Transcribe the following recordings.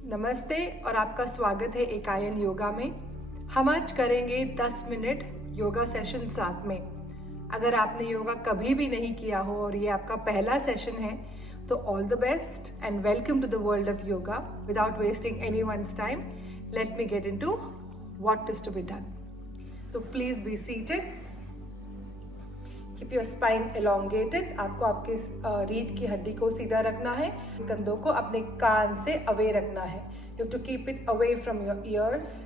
नमस्ते और आपका स्वागत है एकायन योगा में। हम आज करेंगे 10 मिनट योगा सेशन साथ में। अगर आपने योगा कभी भी नहीं किया हो और ये आपका पहला सेशन है तो all the best and welcome to the world of yoga. Without wasting anyone's time, let me get into what is to be done. तो please be seated, keep your spine elongated. आपको आपके रीढ़ की हड्डी को सीधा रखना है, कंधों को अपने कान से अवे रखना है। You have to keep it away from your ears.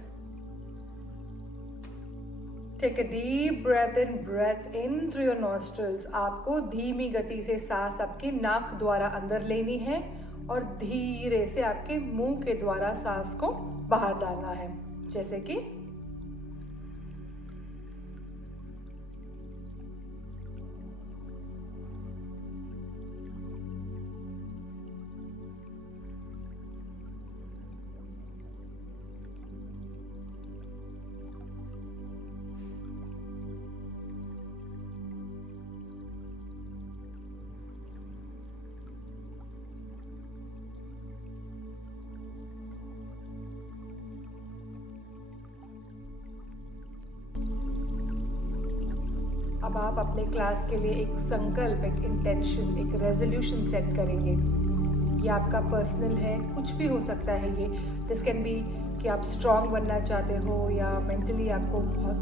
Take a deep breath in through your nostrils. आपको धीमी गति से सांस आपकी नाक द्वारा अंदर लेनी है और धीरे से आपके मुंह के द्वारा सांस को बाहर डालना है, जैसे कि अब आप अपने क्लास के लिए एक संकल्प, एक इंटेंशन, एक रेजोल्यूशन सेट करेंगे। ये आपका पर्सनल है, कुछ भी हो सकता है। ये दिस कैन बी कि आप स्ट्रॉन्ग बनना चाहते हो या मेंटली आपको बहुत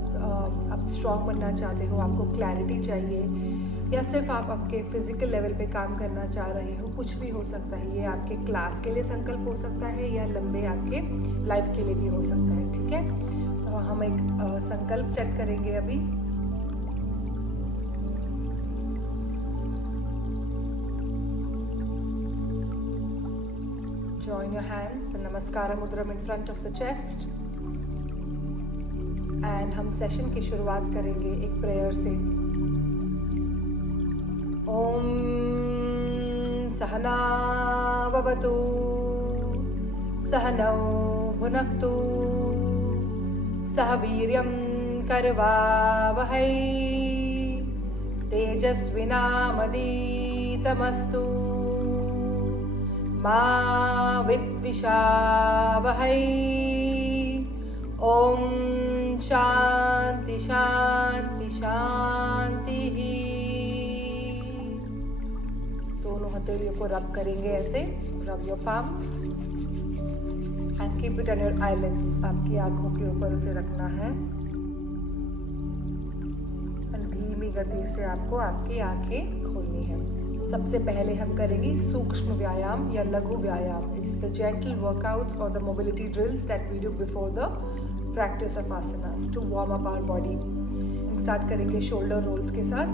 आप स्ट्रॉन्ग बनना चाहते हो, आपको क्लैरिटी चाहिए, या सिर्फ आप आपके फिजिकल लेवल पे काम करना चाह रहे हो। कुछ भी हो सकता है। ये आपके क्लास के लिए संकल्प हो सकता है या लंबे आपके लाइफ के लिए भी हो सकता है। ठीक है, तो हम एक संकल्प सेट करेंगे अभी। Join your hands and Namaskara Mudram in front of the chest. And हम सेशन की शुरुआत करेंगे एक प्रेयर से। ओम सहना भवतु सहनौ भुनक्तु सह वीर्यं करवावहै तेजस्विनामदितमस्तु मा विद्विषावहै। ओम शांति शांति शांति। दोनों हथेलियों को रब करेंगे ऐसे। Rub your palms and keep it on your eyelids. आपकी आंखों के ऊपर उसे रखना है और धीमी गति से आपको आपकी आंखें खोलनी है। सबसे पहले हम करेंगे सूक्ष्म व्यायाम या लघु व्यायाम। इट्स द जेंटल वर्कआउट्स और the mobility drills that we do before the practice of asanas to warm up our body. हम स्टार्ट करेंगे शोल्डर रोल्स के साथ।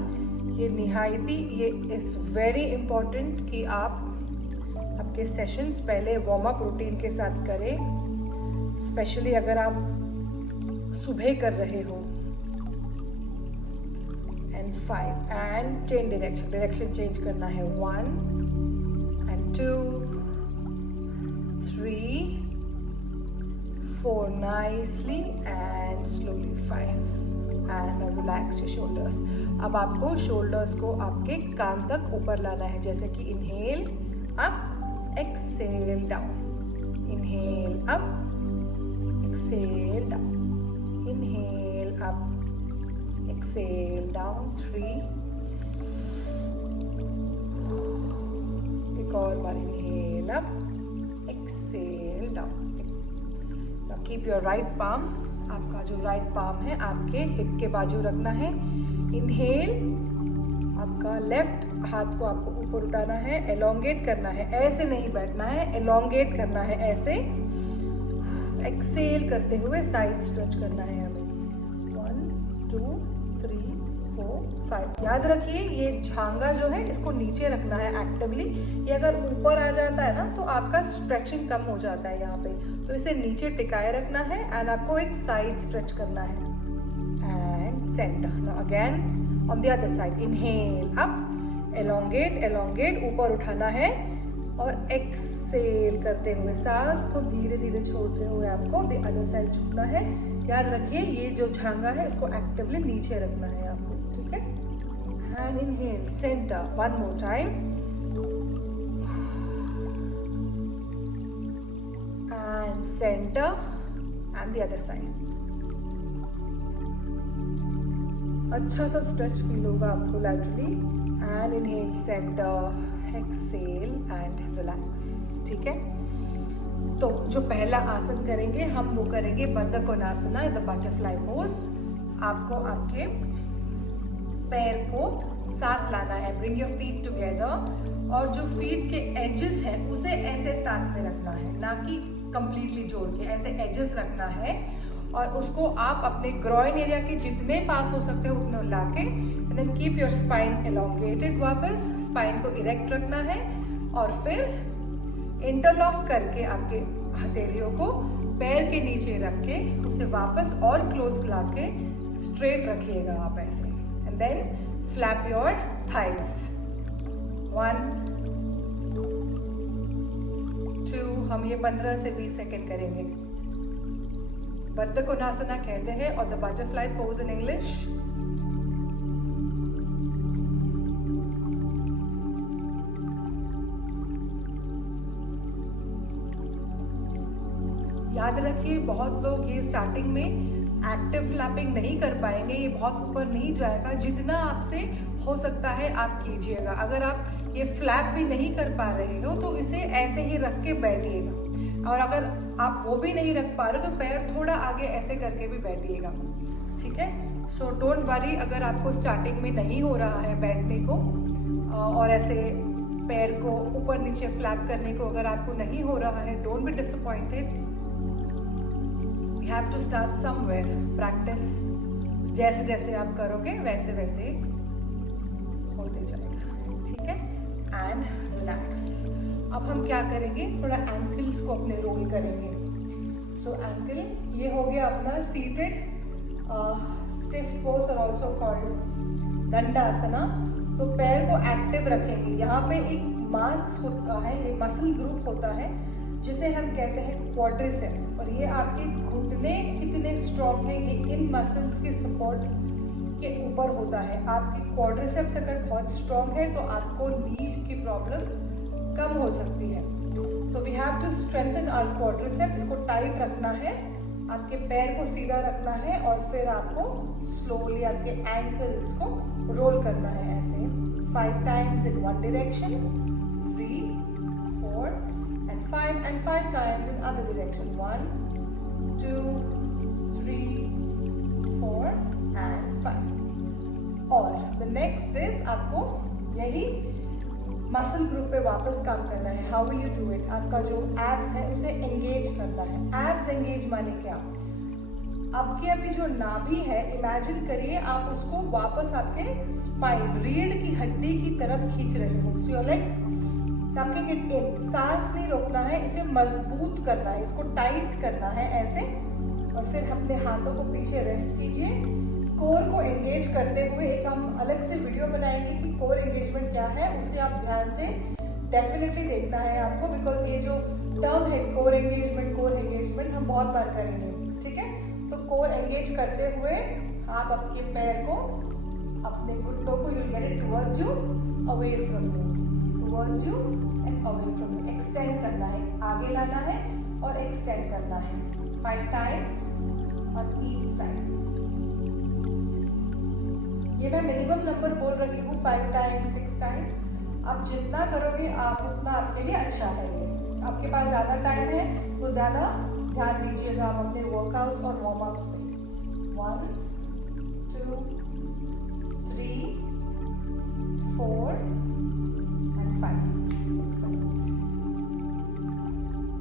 ये निहायती ये इज़ वेरी इम्पॉर्टेंट कि आप आपके सेशंस पहले वार्म अप रूटीन के साथ करें, स्पेशली अगर आप सुबह कर रहे हो। 5 and 10 डायरेक्शन चेंज करना है। 1 and 2 3 4 nicely and slowly 5 and now relax your shoulders। अब आपको शोल्डर्स को आपके कान तक ऊपर लाना है, जैसे कि inhale up exhale down, inhale up exhale down, inhale up exhale down 3। एक और बार inhale up exhale down। now keep your right palm, आपका जो राइट पाम है आपके हिप के बाजू रखना है। इनहेल, आपका लेफ्ट हाथ को आपको ऊपर उठाना है, एलोंगेट करना है, ऐसे नहीं बैठना है, एलोंगेट करना है ऐसे। एक्सेल करते हुए साइड स्ट्रेच करना है हमें। 1 2 3 4 5। याद रखिए ये झांगा जो है इसको नीचे रखना है एक्टिवली। ये अगर ऊपर आ जाता है ना तो आपका स्ट्रेचिंग कम हो जाता है यहाँ पे, तो इसे नीचे टिकाए रखना है एंड आपको एक साइड स्ट्रेच करना है and centre. Now again on the other side, inhale up elongate elongate, ऊपर उठाना है और एक्सेल करते हुए सांस को धीरे धीरे छोड़ते हुए आपको द अदर साइड झुकना है। याद रखिए ये जो झांगा है इसको एक्टिवली नीचे रखना है आपको। ठीक है, and inhale centre, one more time and center and the other side. अच्छा सा स्ट्रेच फील होगा आपको laterally. And inhale centre, exhale and relax. ठीक है, तो जो पहला आसन करेंगे हम वो करेंगे बद्ध कोणासना, द बटरफ्लाई पोज. आपको आपके पैर को साथ लाना है. ब्रिंग योर फीट टुगेदर और जो फीट के एजेस हैं उसे ऐसे साथ में रखना है, ना कि कंप्लीटली जोड़ के. ऐसे एजेस रखना है और उसको आप अपने ग्रॉइन एरिया के जितने पास हो सकते हो उतने लाके and then keep your spine elongated. वापस स्पाइन को इरेक्ट रखना है और फिर इंटरलॉक करके आपके हथेलियों को पैर के नीचे रख के उसे वापस और क्लोज लाके स्ट्रेट रखिएगा आप ऐसे. And then flap your thighs. 1 2. हम ये 15 से 20 सेकेंड करेंगे. बद्ध कोणासना कहते हैं और the butterfly pose in English. याद रखिए बहुत लोग ये स्टार्टिंग में एक्टिव फ्लैपिंग नहीं कर पाएंगे, ये बहुत ऊपर नहीं जाएगा. जितना आपसे हो सकता है आप कीजिएगा. अगर आप ये फ्लैप भी नहीं कर पा रहे हो तो इसे ऐसे ही रख के बैठिएगा. और अगर आप वो भी नहीं रख पा रहे हो तो पैर थोड़ा आगे ऐसे करके भी बैठिएगा. ठीक है, सो डोंट वरी अगर आपको स्टार्टिंग में नहीं हो रहा है बैठने को और ऐसे पैर को ऊपर नीचे फ्लैप करने को अगर आपको नहीं हो रहा है, don't be disappointed. You have to start somewhere. Practice जैसे जैसे आप करोगे वैसे वैसे होते जाएगा. ठीक है, एंड रिलैक्स. अब हम क्या करेंगे, थोड़ा एंकल्स को अपने रोल करेंगे. सो एंकल ये हो गया अपना सीटेड स्टिफ पोज और ऑल्सो कॉल्ड दंडासना. तो पैर को एक्टिव रखेंगे. यहाँ पे एक मास होता है, ये मसल ग्रुप होता है जिसे हम कहते हैं क्वाड्रिसेप्स. और ये आपके घुटने कितने स्ट्रॉन्ग हैं ये इन मसल्स के सपोर्ट के ऊपर होता है. आपके क्वाड्रिसेप्स अगर बहुत स्ट्रॉन्ग है तो आपको नी की प्रॉब्लम्स कम हो सकती है. तो we have to strengthen our quadriceps. इसको टाइट रखना है, आपके पैर को सीधा रखना है और फिर आपको स्लोली आपके एंकल्स को रोल करना है ऐसे 5 times in one direction, 3 4 and 5 and 5 times in other direction. 1 2 3 4 and 5. और the next is आपको यही मसल ग्रुप पे वापस काम करना है. How will you do it? आपका जो एब्स है उसे एंगेज करना है. एब्स एंगेज माने क्या? आपके अभी जो नाभि है इमेजिन करिए आप उसको वापस आपके स्पाइन रीढ़ की हड्डी की तरफ खींच रहे हो. So your like talking it in. सांस नहीं रोकना है, इसे मजबूत करना है, इसको टाइट करना है ऐसे. और फिर अपने हाथों को पीछे रेस्ट कीजिए. कोर को एंगेज करते हुए एक हम अलग से वीडियो बनाएंगे कि कोर एंगेजमेंट क्या है, उसे आप ध्यान से डेफिनेटली देखना है आपको. बिकॉज ये जो टर्म है कोर एंगेजमेंट हम बहुत बार करेंगे. ठीक है, तो कोर एंगेज करते हुए आप आपके पैर को अपने घुटनों को you get it towards you, away from you, towards you and away from you. Extend करना है, आगे लाना है और एक्सटेंड करना है 5 times on each side. ये मैं मिनिमम नंबर बोल रही हूँ 5 times 6 times. आप जितना करोगे आप उतना आपके लिए अच्छा है. ये आपके पास ज़्यादा टाइम है तो ज़्यादा ध्यान दीजिएगा आप अपने वर्कआउट्स और वार्म अप्स पे. 1 2 3 4 and 5.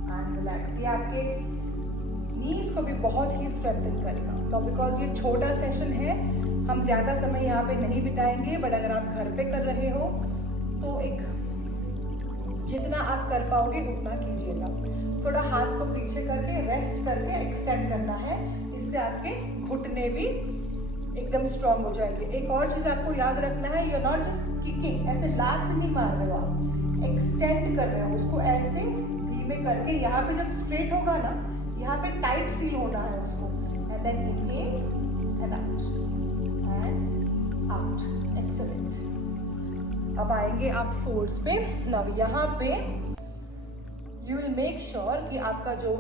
And relax. ये आपके नीज को भी बहुत ही स्ट्रेंथन करेगा. तो बिकॉज ये छोटा सेशन है हम ज़्यादा समय यहाँ पे नहीं बिताएंगे. बट अगर आप घर पे कर रहे हो तो एक जितना आप कर पाओगे उतना कीजिएगा. थोड़ा हाथ को पीछे करके रेस्ट करके एक्सटेंड करना है. इससे आपके घुटने भी एकदम स्ट्रांग हो जाएंगे. एक और चीज़ आपको याद रखना है, you are not just kicking, ऐसे लात नहीं मार रहे हो आप, एक्सटेंड कर रहे हो उसको ऐसे धीमे करके. यहाँ पे जब स्ट्रेट होगा ना यहाँ पे टाइट फील होना है उसको. And then inhale and out. Excellent. अब आएंगे आप फोर्स पे. नाउ यहाँ पे यू विल मेक श्योर कि आपका जो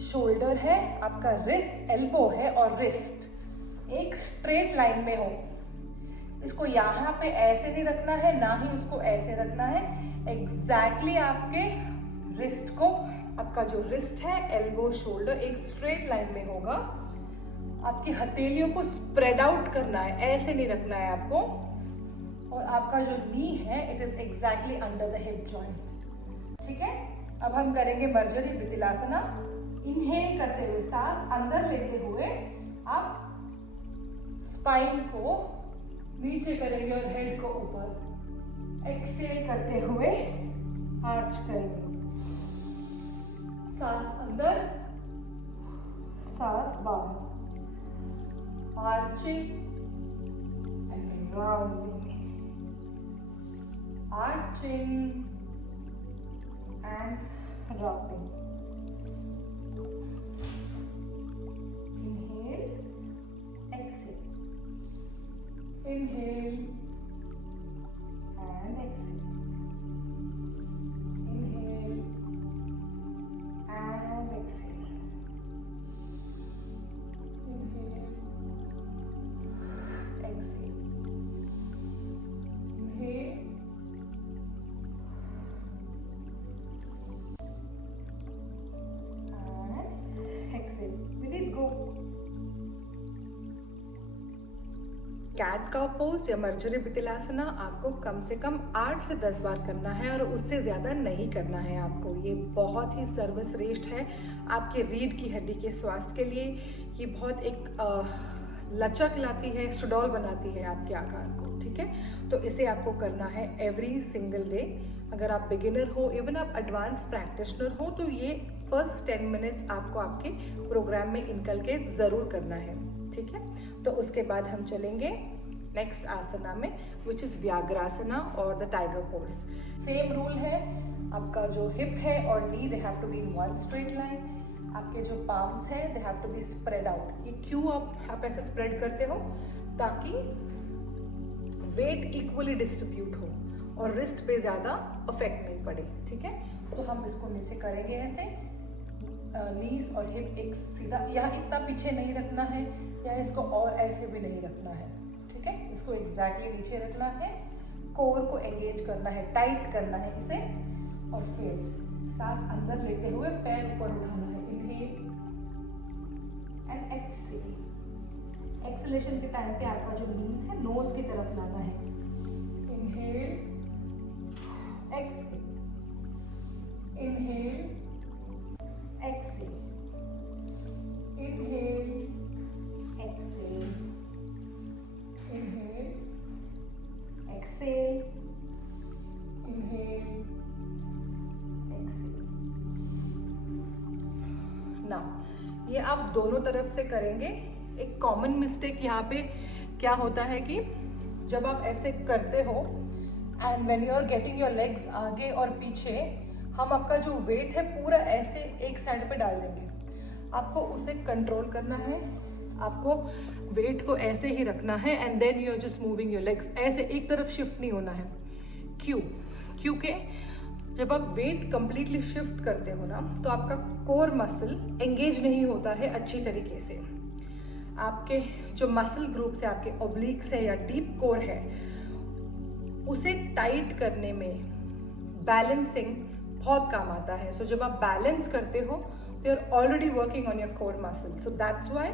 शोल्डर है, आपका रिस्ट, एल्बो है और रिस्ट एक स्ट्रेट लाइन में हो। इसको यहाँ पे ऐसे नहीं रखना है, ना ही उसको ऐसे रखना है। एग्जैक्टली आपके रिस्ट को, आपका जो रिस्ट है, एल्बो, शोल्डर एक स्ट्रेट लाइन में होगा। आपकी हथेलियों को स्प्रेड आउट करना है, ऐसे नहीं रखना है आपको। और आपका जो नी है, it is exactly under the hip joint. ठीक है, अब हम करेंगे मर्जरी बितिलासना। इनहेल करते हुए सांस अंदर लेते हुए आप स्पाइन को नीचे करेंगे और हेड को ऊपर। एक्सेल करते हुए आर्च करेंगे, सांस अंदर, सांस बाहर, arching and rounding, arching and rounding. Inhale and exhale. Inhale and exhale. Inhale, exhale. Inhale and exhale. Let it go. Cat cow pose या मर्जरी बितिलासना आपको कम से कम 8 से 10 बार करना है और उससे ज़्यादा नहीं करना है आपको। ये बहुत ही सर्वश्रेष्ठ है आपके रीढ़ की हड्डी के स्वास्थ्य के लिए। ये बहुत एक लचक लाती है, सुडौल बनाती है आपके आकार को। ठीक है, तो इसे आपको करना है एवरी सिंगल डे। अगर आप बिगिनर हो, इवन आप एडवांस प्रैक्टिशनर हो, तो ये फर्स्ट 10 मिनट्स आपको आपके प्रोग्राम में इनकलकेट ज़रूर करना है। ठीक है, तो उसके बाद हम चलेंगे नेक्स्ट आसना में, विच इज़ व्याघ्रासना और the tiger pose. Same rule है, आपका जो हिप है और knee, they have to be in one straight line. आपके जो पाम्स हैं, they have to be spread out. ये क्यों आप ऐसे स्प्रेड करते हो? ताकि वेट इक्वली डिस्ट्रीब्यूट हो और रिस्ट पे ज़्यादा अफेक्ट नहीं पड़े। ठीक है, तो हम इसको नीचे करेंगे ऐसे, नीज और हिप एक सीधा, यहाँ इतना पीछे नहीं रखना है या इसको और ऐसे भी नहीं रखना है। ठीक है, इसको एग्जैक्टली नीचे रखना है, कोर को एंगेज करना है, टाइट करना है इसे। और फिर सांस अंदर लेते हुए पैर ऊपर उठाना है। Inhale and exhale. एक्सेलेशन के टाइम पे आपका जो नीज है नोज की तरफ लाना है। Inhale, exhale, inhale, exhale, inhale, exhale, inhale, exhale, inhale, exhale. Now ये आप दोनों तरफ से करेंगे। एक कॉमन मिस्टेक यहाँ पे क्या होता है कि जब आप ऐसे करते हो and when you are getting your legs आगे और पीछे, हम आपका जो वेट है पूरा ऐसे एक साइड पे डाल देंगे। आपको उसे कंट्रोल करना है, आपको वेट को ऐसे ही रखना है and then you are just moving your legs. ऐसे एक तरफ शिफ्ट नहीं होना है। क्यों? क्योंकि जब आप वेट कंप्लीटली शिफ्ट करते हो ना, तो आपका कोर मसल एंगेज नहीं होता है अच्छी तरीके से। आपके जो मसल ग्रुप्स है, आपके ओब्लिक्स है या डीप कोर है, उसे टाइट करने में बैलेंसिंग बहुत काम आता है। सो जब आप बैलेंस करते हो, they are already working on your core muscle, so that's why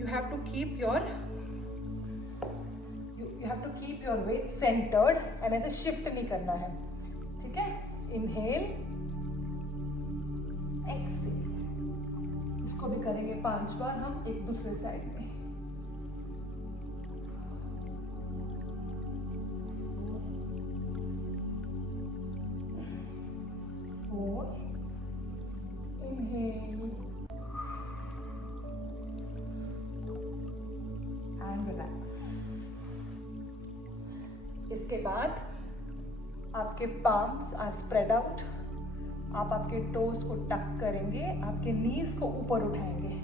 you have to keep your weight centered and ऐसे shift नहीं करना है। ठीक है, inhale, exhale। इसको भी करेंगे 5 बार हम एक दूसरे साइड में। Four, inhale and relax। इसके बाद आपके palms are spread out। आप आपके टोज को टक करेंगे, आपके नीज को ऊपर उठाएंगे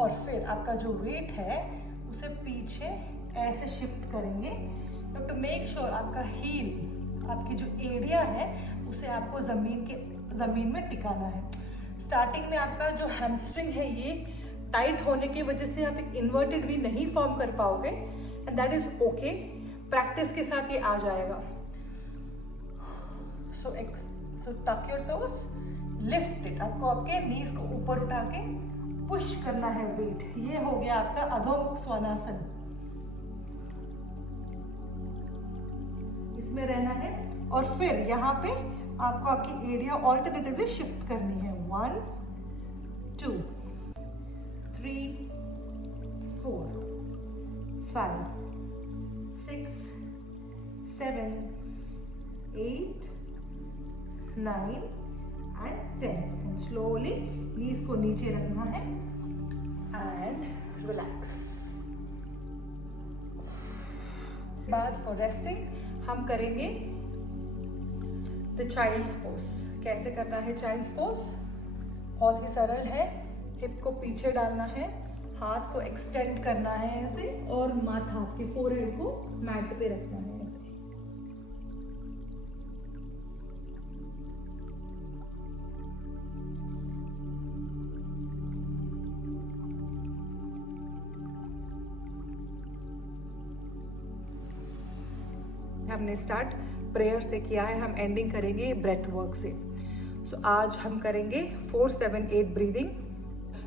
और फिर आपका जो वेट है उसे पीछे ऐसे शिफ्ट करेंगे। टू मेक श्योर आपका हील, आपकी जो एरिया है, उसे आपको जमीन में टिकाना है। स्टार्टिंग में आपका जो हैमस्ट्रिंग है ये टाइट होने की वजह से आप एक इन्वर्टेड वी नहीं फॉर्म कर पाओगे, and that is okay. Practice के साथ ये आ जाएगा। सो टक योर टोस, लिफ्ट इट। आपको आपके नीज को ऊपर उठा के पुश करना है वेट। ये हो गया आपका अधोमुख स्वानासन। इसमें रहना है और फिर यहाँ पे आपको आपकी एरिया ऑल्टरनेटिवली शिफ्ट करनी है। 1 2 3 4 5 6 7 8 9 and 10, and slowly knees को नीचे रखना है and relax। बाद फॉर रेस्टिंग हम करेंगे द चाइल्ड्स पोज। कैसे करना है चाइल्ड्स पोज? बहुत ही सरल है। हिप को पीछे डालना है, हाथ को एक्सटेंड करना है ऐसे, और माथा आपके फोरहेड को मैट पे रखना है ऐसे। हमने स्टार्ट प्रेयर से किया है, हम एंडिंग करेंगे ब्रेथ वर्क से। सो आज हम करेंगे 4-7-8 breathing.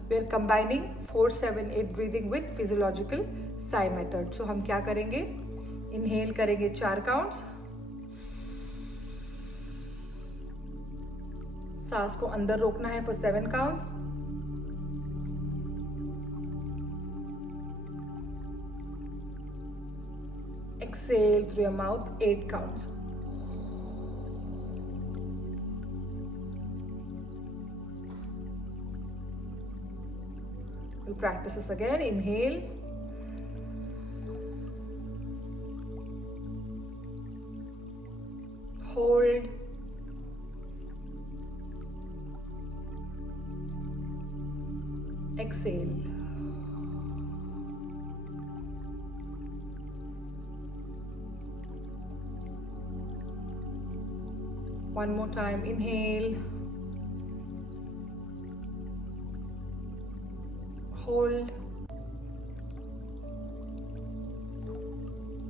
We are combining 4-7-8 breathing with physiological sigh method. So हम क्या करेंगे? इनहेल करेंगे 4 काउंट्स, सांस को अंदर रोकना है for 7 counts, exhale through your mouth 8 counts. We'll practice this again. Inhale, hold, exhale. One more time. Inhale, hold,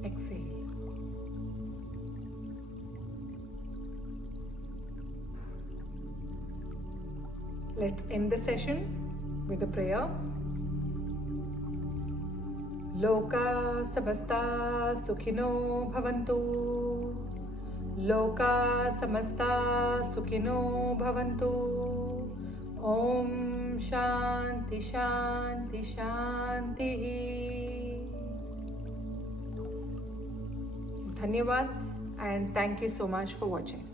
exhale. Let's end the session with a prayer. Loka samasta sukhino bhavantu. लोका समस्ता सुखिनो भवन्तु। ओम शांति शांति शांति। धन्यवाद and thank you so much for watching.